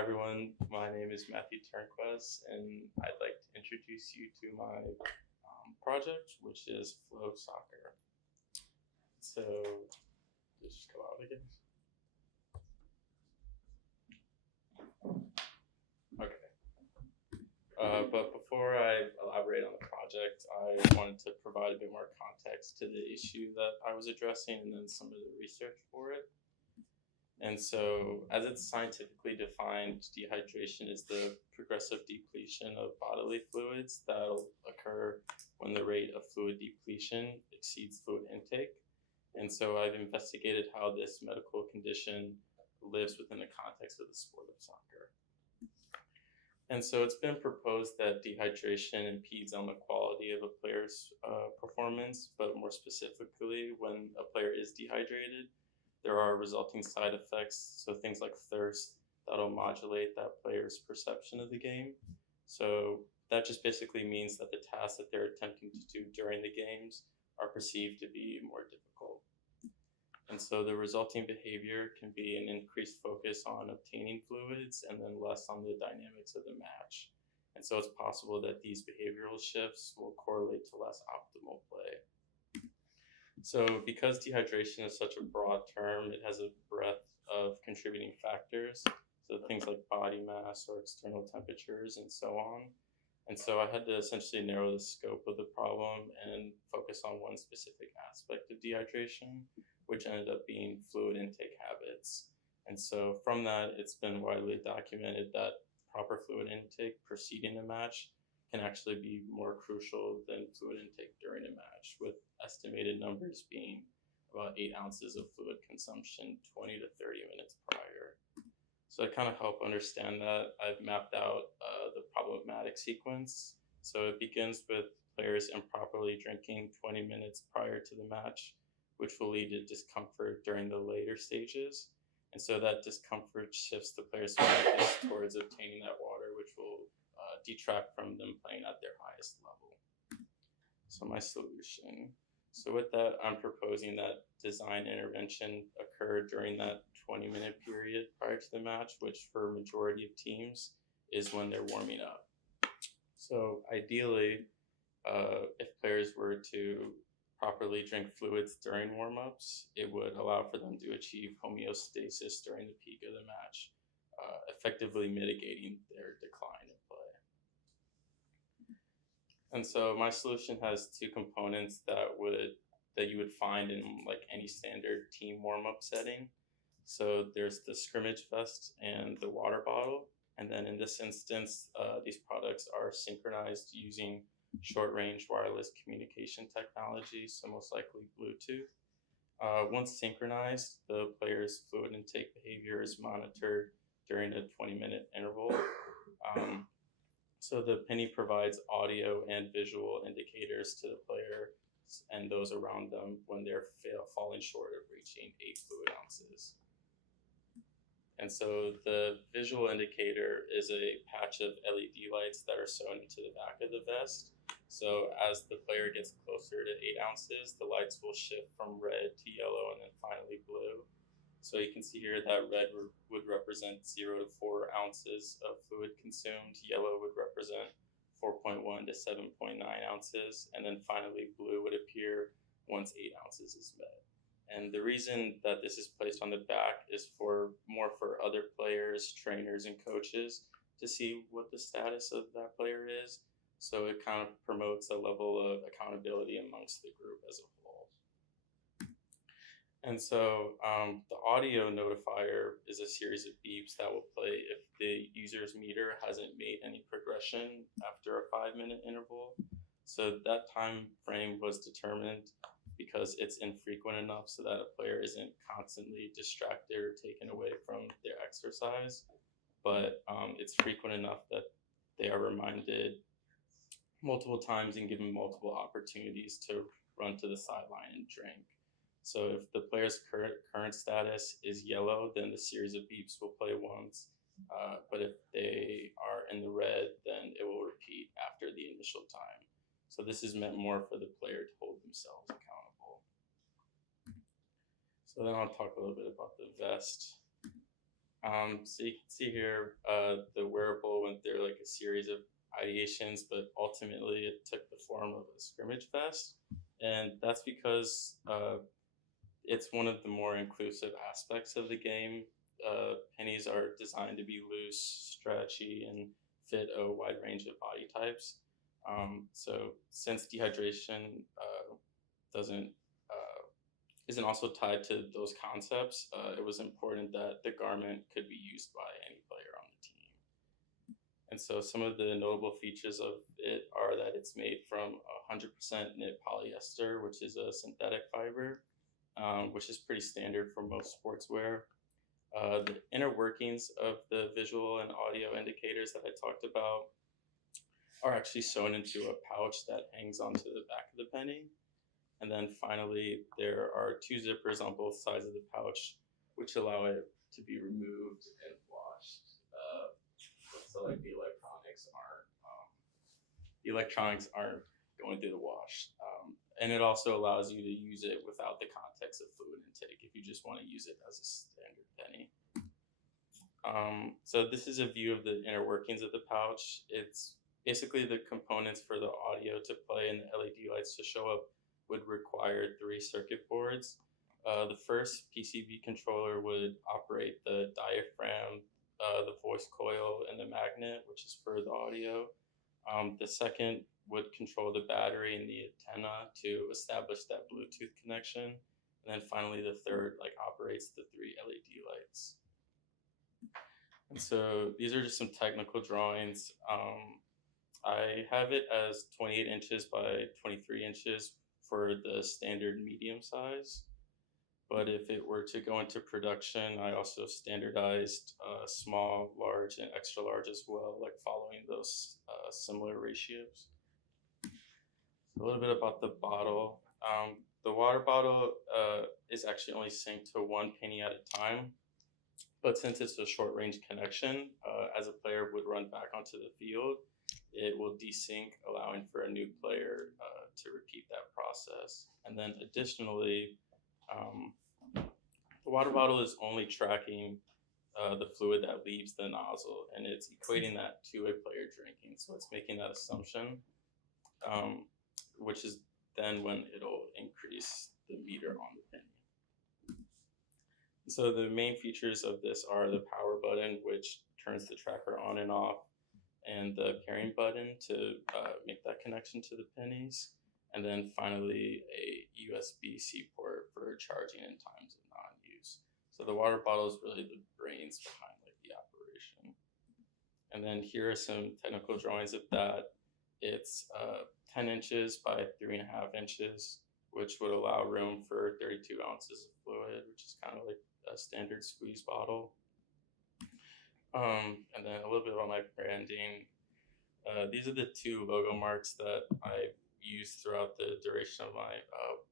Hi everyone, my name is Matthew Turnquest, and I'd like to introduce you to my project, which is Flow Soccer. So, just go out again. Okay. But before I elaborate on the project, I wanted to provide a bit more context to the issue that I was addressing and then some of the research for it. And so, as it's scientifically defined, dehydration is the progressive depletion of bodily fluids that'll occur when the rate of fluid depletion exceeds fluid intake. And so, I've investigated how this medical condition lives within the context of the sport of soccer. And so, it's been proposed that dehydration impedes on the quality of a player's performance, but more specifically, when a player is dehydrated, there are resulting side effects, so things like thirst, that'll modulate that player's perception of the game. So that just basically means that the tasks that they're attempting to do during the games are perceived to be more difficult. And so the resulting behavior can be an increased focus on obtaining fluids and then less on the dynamics of the match. And so it's possible that these behavioral shifts will correlate to less optimal play. So because dehydration is such a broad term, it has a breadth of contributing factors. So things like body mass or external temperatures and so on. And so I had to essentially narrow the scope of the problem and focus on one specific aspect of dehydration, which ended up being fluid intake habits. And so from that, it's been widely documented that proper fluid intake preceding a match can actually be more crucial than fluid intake during a match, with estimated numbers being about 8 ounces of fluid consumption 20 to 30 minutes prior. So to kind of help understand that, I've mapped out the problematic sequence. So it begins with players improperly drinking 20 minutes prior to the match, which will lead to discomfort during the later stages. And so that discomfort shifts the player's focus towards obtaining that water, which will detract from them playing at their highest level. So my solution. So with that, I'm proposing that design intervention occur during that 20-minute period prior to the match, which for a majority of teams is when they're warming up. So ideally, if players were to properly drink fluids during warm-ups, it would allow for them to achieve homeostasis during the peak of the match, effectively mitigating their decline in play. And so my solution has two components that you would find in like any standard team warm-up setting. So there's the scrimmage vest and the water bottle. And then in this instance, these products are synchronized using short-range wireless communication technology, so most likely Bluetooth. Once synchronized, the player's fluid intake behavior is monitored during a 20-minute interval. So the penny provides audio and visual indicators to the player and those around them when they're falling short of reaching 8 fluid ounces. And so the visual indicator is a patch of LED lights that are sewn into the back of the vest. So as the player gets closer to 8 ounces, the lights will shift from red to yellow and then finally blue. So you can see here that red would represent 0 to 4 ounces of fluid consumed, yellow would represent 4.1 to 7.9 ounces, and then finally blue would appear once 8 ounces is met. And the reason that this is placed on the back is for other players, trainers, and coaches to see what the status of that player is. So it kind of promotes a level of accountability amongst the group as a whole. And so the audio notifier is a series of beeps that will play if the user's meter hasn't made any progression after a 5-minute interval. So that time frame was determined because it's infrequent enough so that a player isn't constantly distracted or taken away from their exercise, but it's frequent enough that they are reminded multiple times and given multiple opportunities to run to the sideline and drink. So if the player's current status is yellow, then the series of beeps will play once. But if they are in the red, then it will repeat after the initial time. So this is meant more for the player to hold themselves accountable. So then I'll talk a little bit about the vest. So you can see here, the wearable went through like a series of ideations, but ultimately it took the form of a scrimmage vest, and that's because it's one of the more inclusive aspects of the game. Pennies are designed to be loose, stretchy, and fit a wide range of body types. So since dehydration doesn't isn't also tied to those concepts, it was important that the garment could be used by any player on the team. And so some of the notable features of it are that it's made from 100% knit polyester, which is a synthetic fiber, which is pretty standard for most sportswear. The inner workings of the visual and audio indicators that I talked about are actually sewn into a pouch that hangs onto the back of the penny. And then finally, there are two zippers on both sides of the pouch, which allow it to be removed and washed. So like the electronics aren't going through the wash. And it also allows you to use it without the context of fluid intake if you just want to use it as a standard penny. So this is a view of the inner workings of the pouch. It's basically the components for the audio to play and the LED lights to show up would require 3 circuit boards. The first PCB controller would operate the diaphragm, the voice coil, and the magnet, which is for the audio. The second would control the battery and the antenna to establish that Bluetooth connection. And then finally, the third operates the 3 LED lights. And so these are just some technical drawings. I have it as 28 inches by 23 inches for the standard medium size. But if it were to go into production, I also standardized small, large, and extra large as well, like following those similar ratios. A little bit about the bottle. The water bottle is actually only synced to 1 penny at a time. But since it's a short range connection, as a player would run back onto the field, it will desync, allowing for a new player to repeat that process. And then additionally, the water bottle is only tracking the fluid that leaves the nozzle, and it's equating that to a player drinking. So it's making that assumption, which is then when it'll increase the meter on the penny. So the main features of this are the power button, which turns the tracker on and off, and the pairing button to make that connection to the pennies. And then finally, a USB-C port for charging in times of non-use. So the water bottle is really the brains behind the operation. And then here are some technical drawings of that. It's 10 inches by 3.5 inches, which would allow room for 32 ounces of fluid, which is kind of like a standard squeeze bottle. And then a little bit about my branding. These are the 2 logo marks that I used throughout the duration of my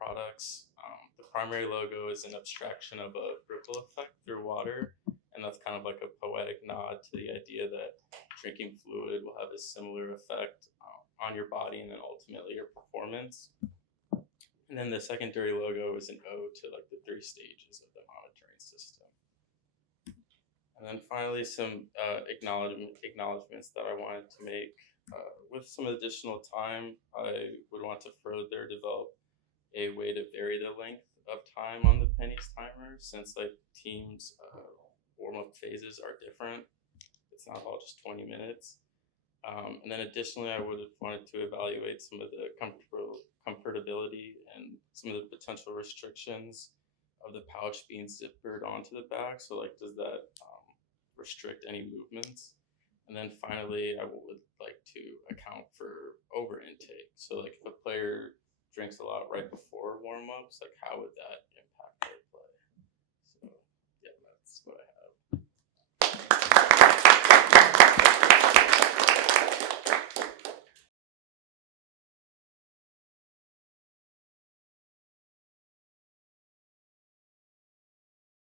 products. The primary logo is an abstraction of a ripple effect through water, and that's kind of like a poetic nod to the idea that drinking fluid will have a similar effect on your body and then ultimately your performance. And then the secondary logo is an ode to the 3 stages of the monitoring system. And then finally, some acknowledgments that I wanted to make. With some additional time, I would want to further develop a way to vary the length of time on the pennies timer, since teams' warm-up phases are different. It's not all just 20 minutes. And then additionally, I would have wanted to evaluate some of the comfortability and some of the potential restrictions of the pouch being zippered onto the back. So does that restrict any movements? And then finally, I would like to account for over intake. So if a player drinks a lot right before warm-ups, how would that